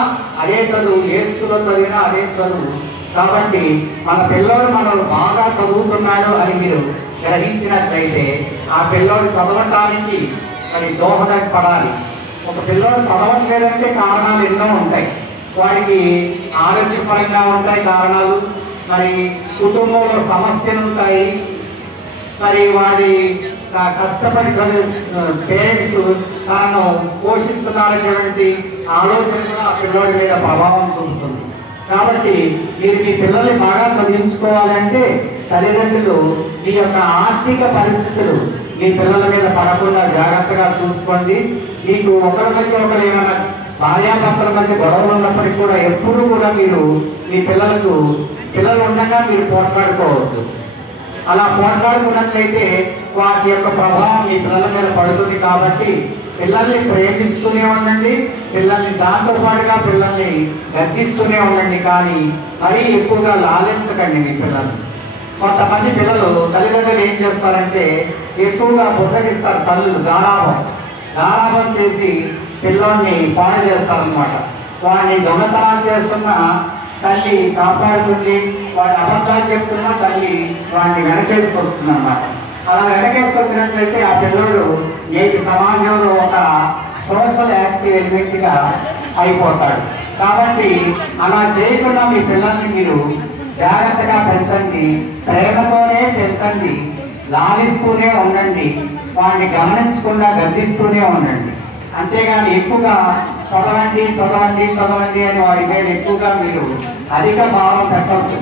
అదే చదువు, ఏ స్కూల్లో చదివినా అదే చదువు. కాబట్టి మన పిల్లలు మనల్ని బాగా చదువుతున్నాడు అని మీరు గ్రహించినట్లయితే ఆ పిల్లోడు చదవటానికి మరి దోహదపడాలి. ఒక పిల్లోడు చదవట్లేదంటే కారణాలు ఎన్నో ఉంటాయి. వాడికి ఆరోగ్యపరంగా ఉంటాయి కారణాలు, మరి కుటుంబంలో సమస్యలు ఉంటాయి, మరి వాడి కష్టపడి పేరెంట్స్ తనను పోషిస్తున్నారనేటువంటి ఆలోచన కూడా ఆ పిల్లోడి మీద ప్రభావం చూపుతుంది. కాబట్టి మీరు మీ పిల్లల్ని బాగా చదివించుకోవాలంటే తల్లిదండ్రులు మీ యొక్క ఆర్థిక పరిస్థితులు మీ పిల్లల మీద పడకుండా జాగ్రత్తగా చూసుకోండి. మీకు ఒకరి మధ్య ఒకరు ఏమైనా భార్యాభర్తల మధ్య గొడవలు ఉన్నప్పటికీ కూడా ఎప్పుడూ కూడా మీరు మీ పిల్లలు ఉండగా మీరు పోట్లాడుకోవద్దు. అలా పోట్లాడుకున్నట్లయితే వాటి యొక్క ప్రభావం మీ పిల్లల మీద పడుతుంది. కాబట్టి పిల్లల్ని ప్రేమిస్తూనే ఉండండి, పిల్లల్ని దాంతో పాటుగా పిల్లల్ని గద్దిస్తూనే ఉండండి, కానీ మరీ ఎక్కువగా లాలించకండి మీ పిల్లల్ని. కొంతమంది పిల్లలు తల్లిదండ్రులు ఏం చేస్తారంటే ఎక్కువగా బుజ్జగిస్తారు. తల్లులు గారాభం చేసి పిల్లల్ని పాడు చేస్తారనమాట. వాడిని దొంగతనాలు చేస్తున్న తల్లి కాపాడుతుంది, వాడి అబద్ధాలు చెప్తున్నా తల్లి వాడిని వెనకేసుకొస్తుంది అన్నమాట. అలా వెనకేసుకొచ్చినట్లయితే ఆ పిల్లోడు నేటి సమాజంలో ఒక సోషల్ యాక్టివ్ ఎలిమెంట్గా అయిపోతాడు. కాబట్టి అలా చేయకుండా మీ పిల్లల్ని మీరు జాగ్రత్తగా పెంచండి, ప్రేమతోనే పెంచండి, లాలిస్తూనే ఉండండి, వాడిని గమనించకుండా గద్దిస్తూనే ఉండండి. అంతేగాని ఎక్కువగా చదవండి అని వాడి మీద ఎక్కువగా మీరు అధిక భావం పెట్టవద్దు.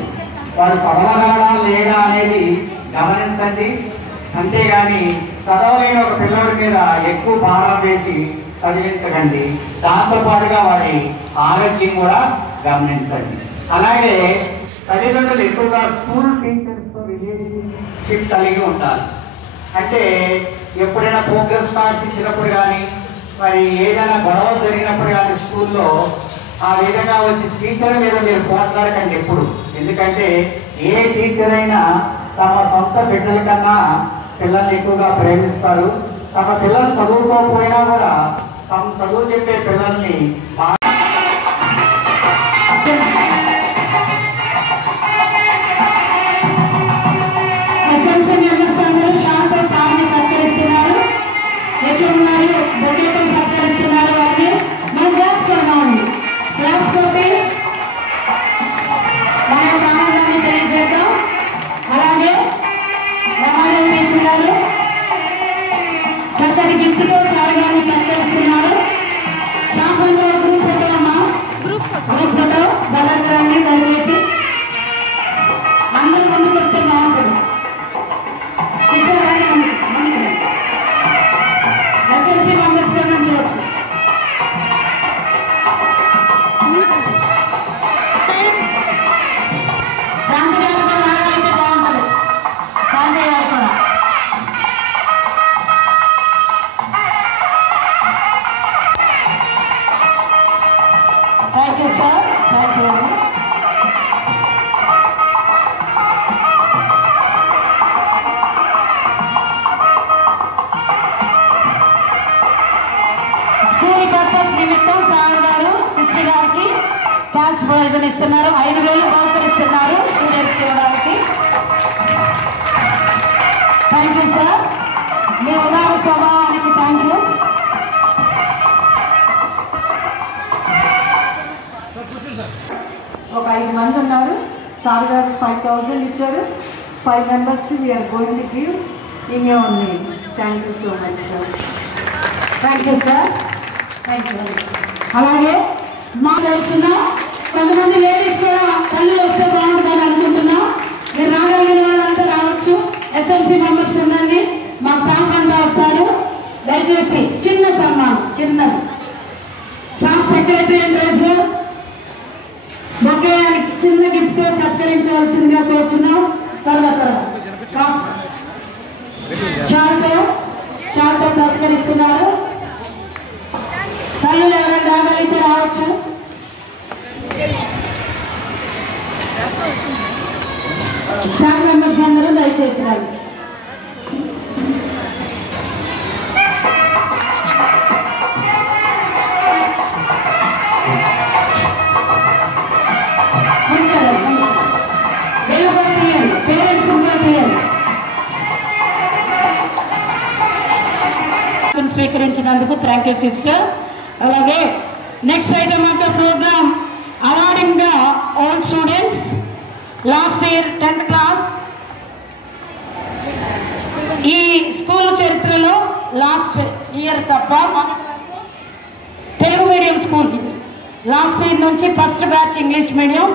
వాడు చదవగలడా లేడా అనేది గమనించండి. అంతేగాని చదవలేని ఒక పిల్లడి మీద ఎక్కువ భారం వేసి చదివించకండి. దాంతోపాటుగా వాడి ఆరోగ్యం కూడా గమనించండి. అలాగే తల్లిదండ్రులు ఎక్కువగా స్కూల్ టీచర్స్తో రిలేషన్షిప్ కలిగి ఉంటారు. అంటే ఎప్పుడైనా ప్రోగ్రెస్ కార్డ్స్ ఇచ్చినప్పుడు కానీ మరి ఏదైనా గొడవ జరిగినప్పుడు కానీ స్కూల్లో ఆ విధంగా వచ్చి టీచర్ మీద మీరు పోట్లాడకండి ఎప్పుడు. ఎందుకంటే ఏ టీచర్ అయినా తమ సొంత బిడ్డల కన్నా పిల్లల్ని ఎక్కువగా ప్రేమిస్తారు. తమ పిల్లలు చదువుకోకపోయినా కూడా తమ చదువు చెప్పే పిల్లల్ని చక్కటి గిఫ్ట్తో సార్ గారిని సత్కరిస్తున్నారు. గ్రూప్ ఫోటో బలంగా దయచేసి అందరూ ముందుకు వస్తే బాగుంటుంది. ఎస్ఎల్సీ మెంబర్స్ నుంచి వచ్చి శాంతి గారు కూడా రాగలిగితే బాగుంటుంది. శాంతి గారు కూడా thank you sir. Thank you అండి. స్కూల్ పర్పస్ నిమిత్తం సార్ గారు శిష్యు గారికి క్యాష్ ప్రయోజనం ఇస్తున్నారు. 5,000 బహుకరిస్తున్నారు స్టూడెంట్స్కి ఇవ్వడానికి. Thank you sir. మీ ఉదార స్వభావానికి థ్యాంక్ యూ. ఒక 5 మంది ఉన్నారు. సార్ గారు 5,000 ఇచ్చారు. 5 మెంబర్స్కి we're going to give in your name. Thank you so much sir. Thank you sir, thank you. అలాగే మా వచ్చిన కొంతమంది లేడీస్ కూడా తల్లి వస్తే బాగుంటుందని అనుకుంటున్నాం. మీరు రాగలిగిన వాళ్ళంతా రావచ్చు. ఎస్ఎంసీ మెంబర్స్ ఉండండి, మా స్టాఫ్ అంతా వస్తారు. దయచేసి చిన్న సన్మానం, చిన్నది. Staff secretary and treasurer bouquet చిన్న గిఫ్ట్ సత్కరించవలసిందిగా కోరుచున్నాం. త్వరగా షాల్తో సత్కరిస్తున్నారు. తల్లులు ఎవరైనా రాగలిగితే రావచ్చు. స్టాఫ్ మెంబర్స్ అందరూ దయచేసి రండి. స్వీకరించినందుకు థ్యాంక్ యూ సిస్టర్. అలాగే next item of the programme awarding the all students last year 10th class. ఈ స్కూల్ చరిత్రలో లాస్ట్ ఇయర్ తప్ప తెలుగు మీడియం స్కూల్ ఇది. లాస్ట్ ఇయర్ నుంచి ఫస్ట్ బ్యాచ్ ఇంగ్లీష్ మీడియం.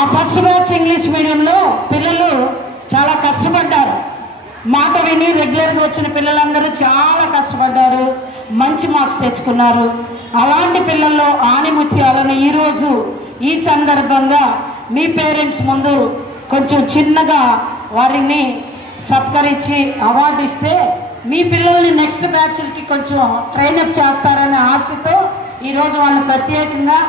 ఆ ఫస్ట్ బ్యాచ్ ఇంగ్లీష్ మీడియంలో పిల్లలు చాలా కష్టపడ్డారు. మాట విని రెగ్యులర్గా వచ్చిన పిల్లలందరూ చాలా కష్టపడ్డారు, మంచి మార్క్స్ తెచ్చుకున్నారు. అలాంటి పిల్లల్లో ఆణిముత్యాలను ఈరోజు ఈ సందర్భంగా మీ పేరెంట్స్ ముందు కొంచెం చిన్నగా వారిని సత్కరించి అవార్డు ఇస్తే మీ పిల్లల్ని నెక్స్ట్ బ్యాచ్లకి కొంచెం ట్రైనప్ చేస్తారనే ఆశతో ఈరోజు వాళ్ళు ప్రత్యేకంగా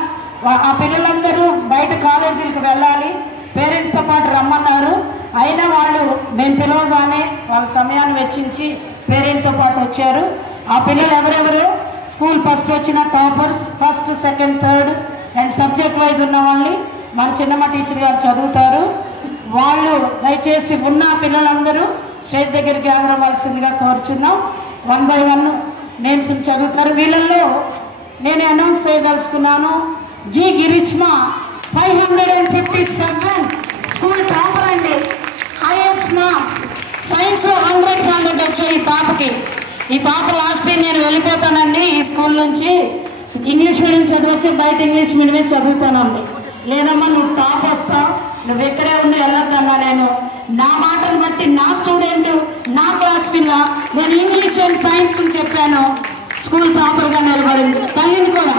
ఆ పిల్లలందరూ బయట కాలేజీలకు వెళ్ళాలి, పేరెంట్స్తో పాటు రమ్మన్నారు. అయినా వాళ్ళు మేము పిలవగానే వాళ్ళ సమయాన్ని వెచ్చించి పేరెంట్తో పాటు వచ్చారు. ఆ పిల్లలు ఎవరెవరు స్కూల్ ఫస్ట్ వచ్చిన toppers, first second third and subject wise ఉన్న వాళ్ళని మన చిన్నమ్మ టీచర్ గారు చదువుతారు. వాళ్ళు దయచేసి ఉన్న పిల్లలందరూ స్టేజ్ దగ్గరికి గ్యాదర్ అవ్వాల్సిందిగా కోరుచున్నాం. 1 by 1 నేమ్స్ చదువుతారు. వీళ్ళల్లో నేను అనౌన్స్ చేయదలుచుకున్నాను. జి గిరీష్మ 557 స్కూల్ టాపర్ అండి. హైయెస్ట్ మార్క్స్ సైన్స్లో 100 వచ్చాయి ఈ పాపకి. ఈ పాప లాస్ట్ ఇయర్ నేను వెళ్ళిపోతానండి ఈ స్కూల్ నుంచి, ఇంగ్లీష్ మీడియం చదివచ్చే బయట ఇంగ్లీష్ మీడియమే చదువుతానండి. లేదమ్మా నువ్వు టాప్ వస్తావు, నువ్వు ఎక్కడే ఉండి వెళ్ళొద్దమ్మా. నేను నా మాటను బట్టి నా స్టూడెంట్, నా క్లాస్ పిల్ల, నేను ఇంగ్లీష్ అండ్ సైన్స్ చెప్పాను, స్కూల్ టాపర్గా నిలబడింది. తల్లిని కూడా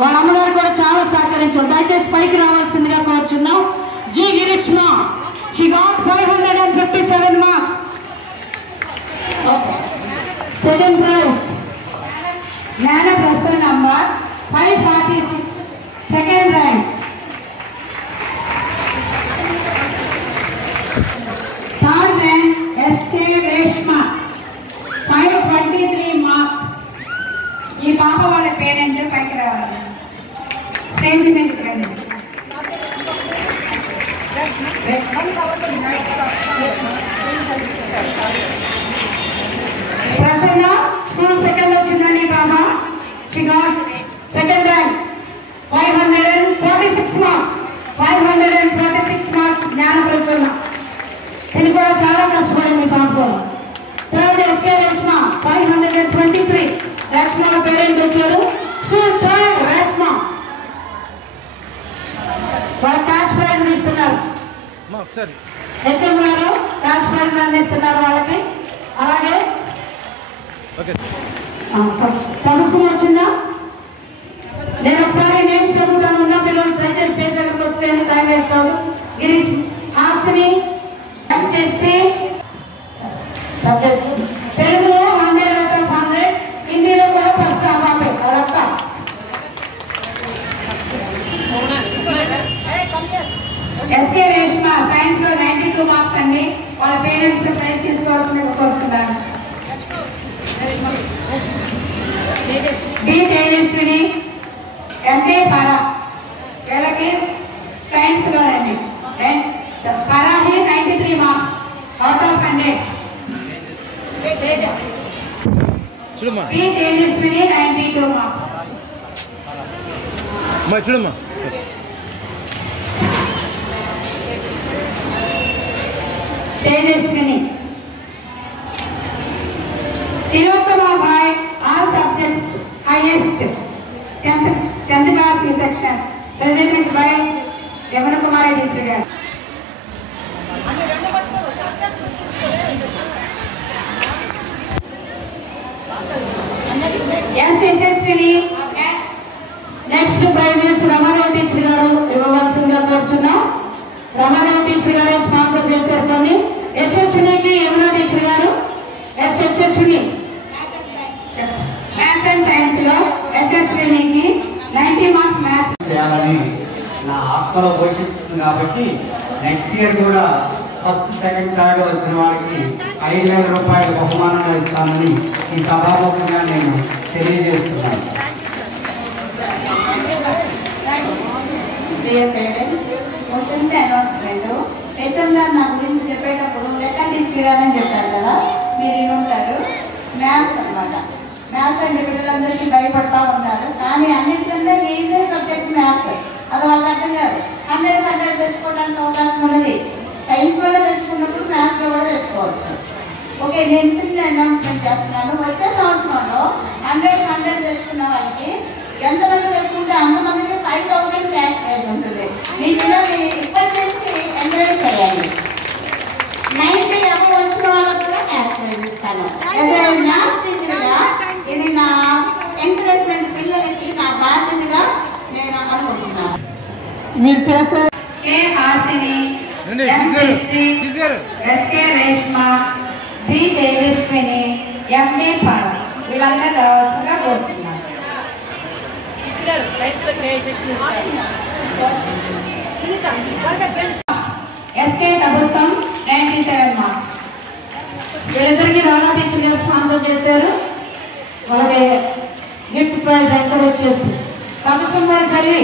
వాళ్ళ అమ్మగారు కూడా చాలా సహకరించారు. దయచేసి పైకి రావాల్సిందిగా కోరుచున్నాం. G Girishma, she got 557 marks. Second prize, Nana Prasad number 546, second rank. Third rank, S.K. Reshma, 523 marks. ఈ పాప వాళ్ళ పేరెంట్ పైకి రావాలి, స్టేజ్ మీదకి రండి. ప్రసన్న స్కూల్ సెకండ్ వచ్చిందండి బాబా. She got second rank 546 marks. 546 marks Gnana Prasanna. ఇది కూడా చాలా కష్టపడింది పాప. Third SK Reshma 523. Reshma parent వచ్చారు. School third Reshma. వాళ్ళ క్యాష్ ప్రైజ్ ఇస్తున్నారు. హెచ్ఎం గారు క్యాష్ ప్రైజ్ అందిస్తున్నారు వాళ్ళకి. అలాగే తమసు వచ్చిందా? నేను ఒకసారి నేమ్స్ చదువుతాను. ఉన్న పిల్లలు దయచేసి స్టేజ్ దగ్గరకు వచ్చేయండి, టైం వేస్ట్ అవ్వదు. గిరీష్, హాసిని వచ్చేసి సబ్జెక్ట్ తెలుగులో 100/100, హిందీలో కూడా ఫస్ట్ పాపే వాళ్ళక్క. ఎస్కే రేష్మ సైన్స్ లో 92 మార్క్స్ అండి. వాళ్ళ పేరెంట్స్ ప్రైజ్ తీసుకోవాల్సిందిగా కోరుతున్నారు. డి తేజస్విని, ఎంకే పరా, వీళ్ళకి సైన్స్ లో అండి. Parahi 93 marks out of 100. D Tejaswini 92 marks. Tejaswini, Tilottama Bhai Kumari teacher garu. ఎస్ఎస్ఎస్విని next prizes Ramarao teacher garu ఇవ్వవలసిందిగా కోరుచున్నాం. రమారావు టీచర్ గారు స్పాన్సర్ చేశారు కొన్ని. ఎస్ఎస్వినికి Yamuna teacher garu ఎస్ఎస్ఎస్విని maths and science లో ఎస్ఎస్వినికి 90 మార్క్స్ మ్యాథ్స్ చేయాలని నా ఆత్మలో పోషిస్తుంది కాబట్టి నెక్స్ట్ ఇయర్ కూడా ఫస్ట్ సెకండ్ థర్డ్ వచ్చిన వారికి 5,000 రూపాయలు బహుమానంగా ఇస్తానని ఈ సభాముఖంగా నేను తెలియజేస్తున్నాను. డియర్ పేరెంట్స్, వచ్చింది అనౌన్స్మెంట్. హెచ్ఎం గారు నా గురించి చెప్పేటప్పుడు లెక్క టీచర్ గారు అని చెప్పారు కదా, మీరు ఏమంటారు? మ్యాథ్స్ అనమాట. మ్యాథ్స్ అంటే పిల్లలందరికీ భయపడతా ఉంటారు, కానీ అన్నింటికంటే ఈజీ సబ్జెక్ట్ మ్యాథ్స్. అది వాళ్ళకి అర్థం కాదు. 100 తెచ్చుకోవడానికి అవకాశం ఉన్నది. సైన్స్ కూడా తెచ్చుకున్నప్పుడు మ్యాథ్స్లో కూడా తెచ్చుకోవచ్చు. ఓకే, నేను చిన్న అనౌన్స్మెంట్ చేస్తున్నాను. వచ్చే సంవత్సరంలో 100 తెచ్చుకున్న వాళ్ళకి ఎంతమంది తెచ్చుకుంటే అంతమందికి 5,000 క్యాష్ ప్రైజ్ ఉంటుంది. మీ పిల్లలు ఇప్పటి నుంచి ఎంజాయ్ చేయాలి. 90 అబవ్ వచ్చిన వాళ్ళకి కూడా క్యాష్ ప్రైజ్ ఇస్తాను. మ్యాథ్స్ టీచర్గా ఇది నా ఎంకరేజ్మెంట్, పిల్లలకి నా బాధ్యతగా నేను అనుకుంటున్నాను. మీరు చేసే K Hasini, MSc, SK Reshma, B Tejaswini, MD Paul వీళ్ళందరూ కావాల్సిందిగా కోరుతున్నాను. SK Tabassum 97 marks. వీళ్ళిద్దరికి రాణా టీచర్ గారు స్పాన్సర్ చేశారు. వాళ్ళకి గిఫ్ట్ ప్రైజ్ ఎంకరేజ్ చేస్తుంది. తపస్సం వారి చల్లి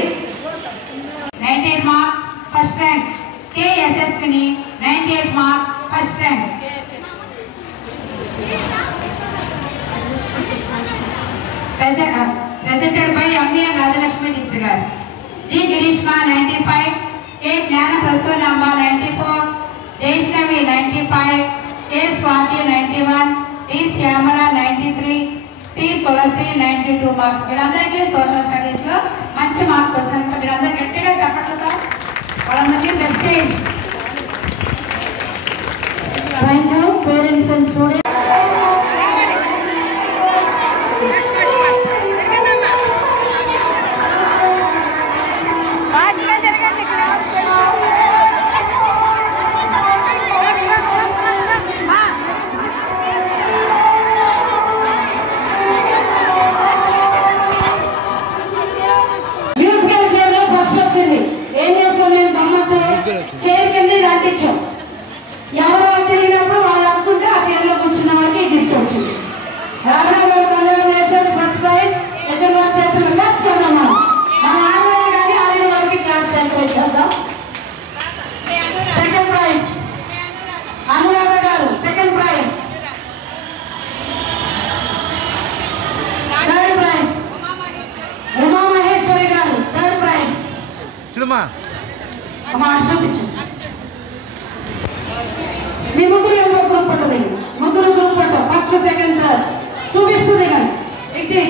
98 marks first rank. K Yashaswini 98 marks first rank. presented by M.A. Rajalakshmi teacher garu. G. Girishma 95, K. Gnana Prasunamba 94, Jaishnavi 95, K. Swati 91, D. Syamala 93, T. Tulasi 92 marks. వీళ్ళందరికీ social studies లో మంచి marks వచ్చాయి. వీళ్ళందరూ గట్టిగా చెప్పట్లుగా వాళ్ళందరికీ బెస్ట్ చేయండి. Thank you parents and students. Chair కింద అంటించాం. ఎవరో తిరిగినప్పుడు వాళ్ళు అనుకుంటే ఆ చైర్లో కూర్చున్న వారికి గిఫ్ట్ వచ్చింది. రాఘవ గారు కంగ్రాచులేషన్స్, ఫస్ట్ ప్రైజ్. యజమాని చేతులు క్లాప్స్ కొడదాం. మన ఆడవాళ్ళు కానీ ఆడిన వారికి క్లాప్స్ ఎంకరేజ్ చేద్దాం. సెకండ్ ప్రైజ్ అనురాధ గారు, second prize. Third prize Uma Maheshwari గారు, థర్డ్ ప్రైజ్. చూపించు. మీ ముగ్గురు ఏమో గ్రూప్ ఉంటుంది, ముగ్గురు గ్రూప్ ఉంటాం. ఫస్ట్ సెకండ్ థర్డ్ చూపిస్తుంది కానీ ఇట్టే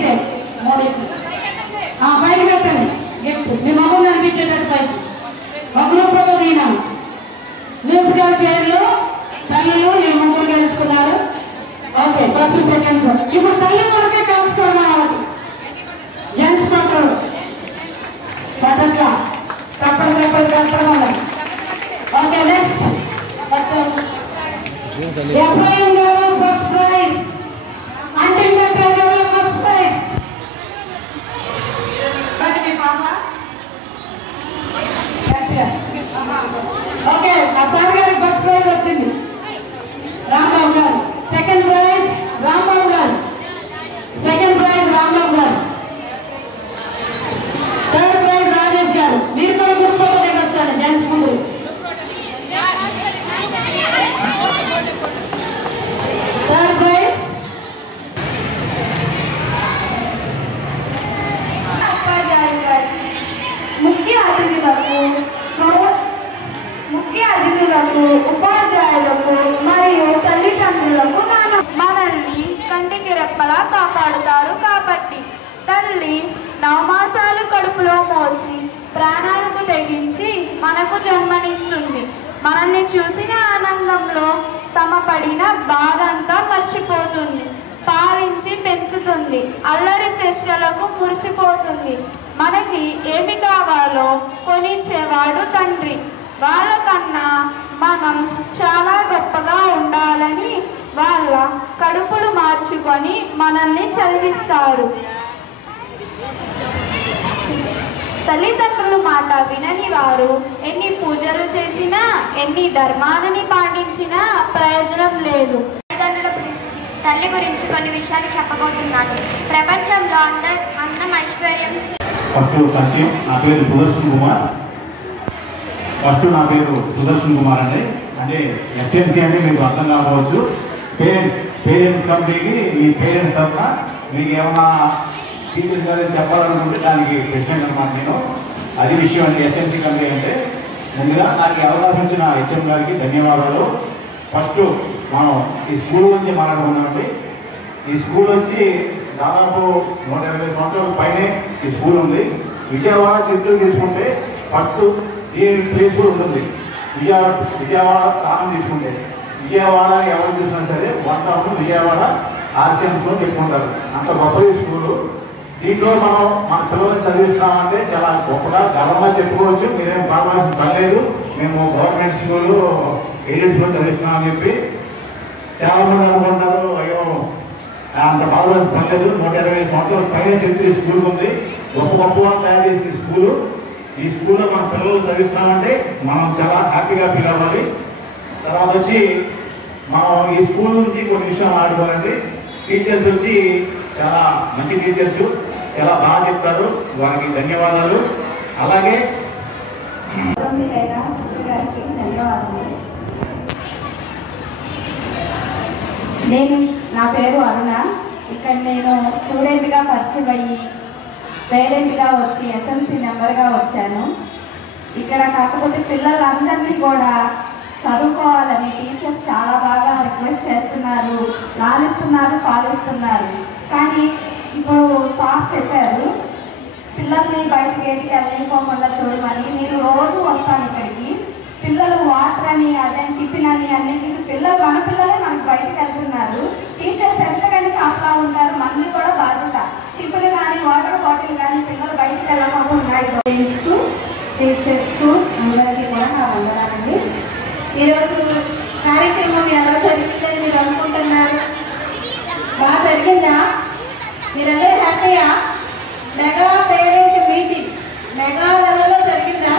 పైకి పెట్టండి. గిఫ్ట్ మీ మగులు అనిపించేటట్టు పైకి ఒక గ్రూప్ లో నేను మ్యూజికల్ చైర్లు తల్లులు మీ ముగ్గురు గెలుచుకున్నారు. Okay, first second sir. ఇప్పుడు తల్లి వరకే కలుసుకోవడం వాళ్ళకి జెంట్స్ పక్కలు పదట్లా చెప్పండి చెప్పడం. ఓకే, నెక్స్ట్ ఫస్ట్ ఎఫ్ఐఎం గారు ఫస్ట్ ప్రైజ్. అంటింగ్ గారు ఫస్ట్ ప్రైజ్. ఓకే, ఆ సార్ గారికి ఫస్ట్ ప్రైజ్ వచ్చింది. రాంబాబు గారు సెకండ్ ప్రైజ్. రాంబాబు గారు సెకండ్ ప్రైజ్. రాంబాబు గారు థర్డ్ ప్రైజ్. రాజేష్ గారు మీరు కూడా గ్రూప్ ఫోటో దిగొచ్చాను జెంట్స్ ముందు. Third prize. ముఖ్య అతిథులకు ఉపాధ్యాయులకు మరియు తల్లిదండ్రులకు మనల్ని కంటికి రెప్పలా కాపాడుతారు కాబట్టి తల్లి 9 మాసాలు కడుపులో మోసి ప్రాణాలకు తెగించి మనకు జన్మనిస్తుంది. మనల్ని చూసిన ఆనందంలో తమ పడిన బాధ అంతా మర్చిపోతుంది. పాలించి పెంచుతుంది. అల్లరి శిష్యులకు మురిసిపోతుంది. మనకి ఏమి కావాలో కొనిచ్చేవాడు తండ్రి. వాళ్ళకన్నా మనం చాలా గొప్పగా ఉండాలని వాళ్ళ కడుపులు మార్చుకొని మనల్ని చదివిస్తారు. తల్లిదండ్రుల మాట వినని వారు ఎన్ని పూజలు చేసినా, ఎన్ని ధర్మాలని పాటించినా ప్రయోజనం లేదు. తల్లిదండ్రుల గురించి, తల్లి గురించి కొన్ని విషయాలు చెప్పబోతున్నాను. ప్రపంచంలో అందం, ఐశ్వర్యం. నా పేరు సుదర్శన్ కుమార్ అండి. అంటే ఎస్ఎంసీ అంటే మీకు అర్థం కావచ్చు. పేరెంట్స్ కమిటీకి మీ పేరెంట్స్ తరఫున మీకు ఏమైనా టీచర్స్ గారు చెప్పాలనుకుంటే దానికి ప్రెసిడెంట్ అనమాట నేను. అది విషయం అండి ఎస్ఎంసీ కమిటీ అంటే. ముందుగా నాకు అవకాశం ఇచ్చిన హెచ్ఎం గారికి ధన్యవాదాలు. ఫస్ట్ మనం ఈ స్కూల్ గురించి మాట్లాడుకున్నామండి. ఈ స్కూల్ వచ్చి దాదాపు 120 సంవత్సరాల పైనే ఈ స్కూల్ ఉంది. విజయవాడ, చిత్తూరు తీసుకుంటే ఫస్ట్ దీని ప్లేస్ కూడా ఉంటుంది. విజయవాడ స్థానం తీసుకుంటే విజయవాడ ఎవరు చూసినా సరే వంటలు విజయవాడ ఆర్సిఎంస్లో చెప్పుకుంటారు. అంత గొప్పది స్కూలు. దీంట్లో మనం మన పిల్లల్ని చదివిస్తున్నామంటే చాలా గొప్పగా గర్వంగా చెప్పుకోవచ్చు. మీరేం బాగాల్సిన పని లేదు, మేము గవర్నమెంట్ స్కూలు ఎయిడెడ్ స్కూల్ చదివిస్తున్నామని చెప్పి చాలామంది అనుకుంటారు. అయ్యో అంత బాగాల్సిన పని లేదు, 120 సంవత్సరాల పైన చెప్పి స్కూల్ ఉంది. గొప్ప వాళ్ళు తయారు చేసిన స్కూలు. ఈ స్కూల్లో మన పిల్లలు చదివిస్తున్నామంటే మనం చాలా హ్యాపీగా ఫీల్ అవ్వాలి. తర్వాత వచ్చి మనం ఈ స్కూల్ నుంచి కొన్ని విషయాలు ఆడుకోవాలండి. టీచర్స్ వచ్చి చాలా మంచి టీచర్స్, చాలా బాగా చెప్తారు. వారికి ధన్యవాదాలు. అలాగే నా పేరు అరుణ. ఇక్కడ నేను స్టూడెంట్గా పరిచయం అయ్యి పేరెంట్గా వచ్చి ఎస్ఎంసీ మెంబర్గా వచ్చాను. ఇక్కడ కాకపోతే పిల్లలందరినీ కూడా చదువుకోవాలని టీచర్స్ చాలా బాగా రిక్వెస్ట్ చేస్తున్నారు, లాలిస్తున్నారు, పాలిస్తున్నారు. కానీ ఇప్పుడు సార్ చెప్పారు పిల్లల్ని బయటకు ఏటికి వెళ్ళిపోకుండా చూడమని. నేను రోజు వస్తాను ఇక్కడికి. పిల్లలు వాటర్ అని అదే టిఫిన్ అని అన్నింటికి పిల్లలు మన పిల్లలే మనకు బయటకు వెళ్తున్నారు. టీచర్స్ ఎంతకని కాపులా ఉంటారు. మనది కూడా బాధ్యత. టిఫిన్ కానీ వాటర్ బాటిల్ కానీ పిల్లలు బయటకు వెళ్ళకుండా ఉన్నాయి. టీచర్స్కు అందరికీ కూడా నా వందనాలండి. ఈరోజు కార్యక్రమం ఎలా జరిగిందని మీరు అనుకుంటున్నారు? బాగా జరిగిందా? మీరందరూ హ్యాపీయా? మెగా పేరెంట్ మీటింగ్ మెగా లెవెల్లో జరిగిందా?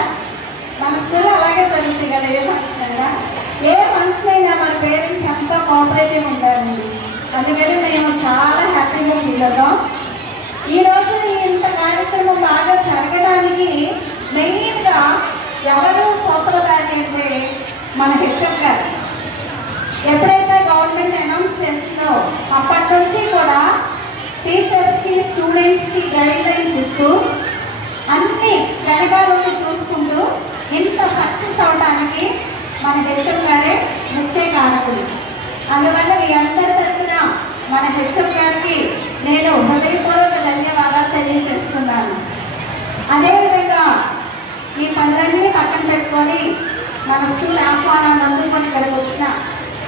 మన స్కూల్లో అలాగే జరుగుతుంది కదా. ఏ ఫంక్షన్ అయినా మన పేరెంట్స్ అంతా కోఆపరేటివ్ ఉంటారండి. అందుకని మేము చాలా హ్యాపీగా ఫీల్ అవుతాం. ఈరోజు ఇంత కార్యక్రమం బాగా జరగడానికి మెయిన్గా ఎవరు సోపరదారి అంటే మన హెచ్ఎం గారు. ఎప్పుడైతే గవర్నమెంట్ అనౌన్స్ చేస్తుందో అప్పటి నుంచి కూడా టీచర్స్కి, స్టూడెంట్స్కి గైడ్ లైన్స్ ఇస్తూ అన్ని వెనకాలని చూసుకుంటూ ఇంత సక్సెస్ అవడానికి మన హెచ్ఎం గారే ముఖ్య కారకులు. అందువల్ల మీ అందరి తరఫున మన హెచ్ఎం గారికి నేను హృదయపూర్వక ధన్యవాదాలు తెలియజేస్తున్నాను. అదేవిధంగా ఈ పనులన్నీ పక్కన పెట్టుకొని మన స్కూల్ ఆహ్వానాన్ని అందుకొని ఇక్కడికి వచ్చిన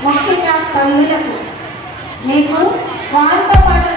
ముఖ్యంగా తల్లులకు మీకు వారితో పాటు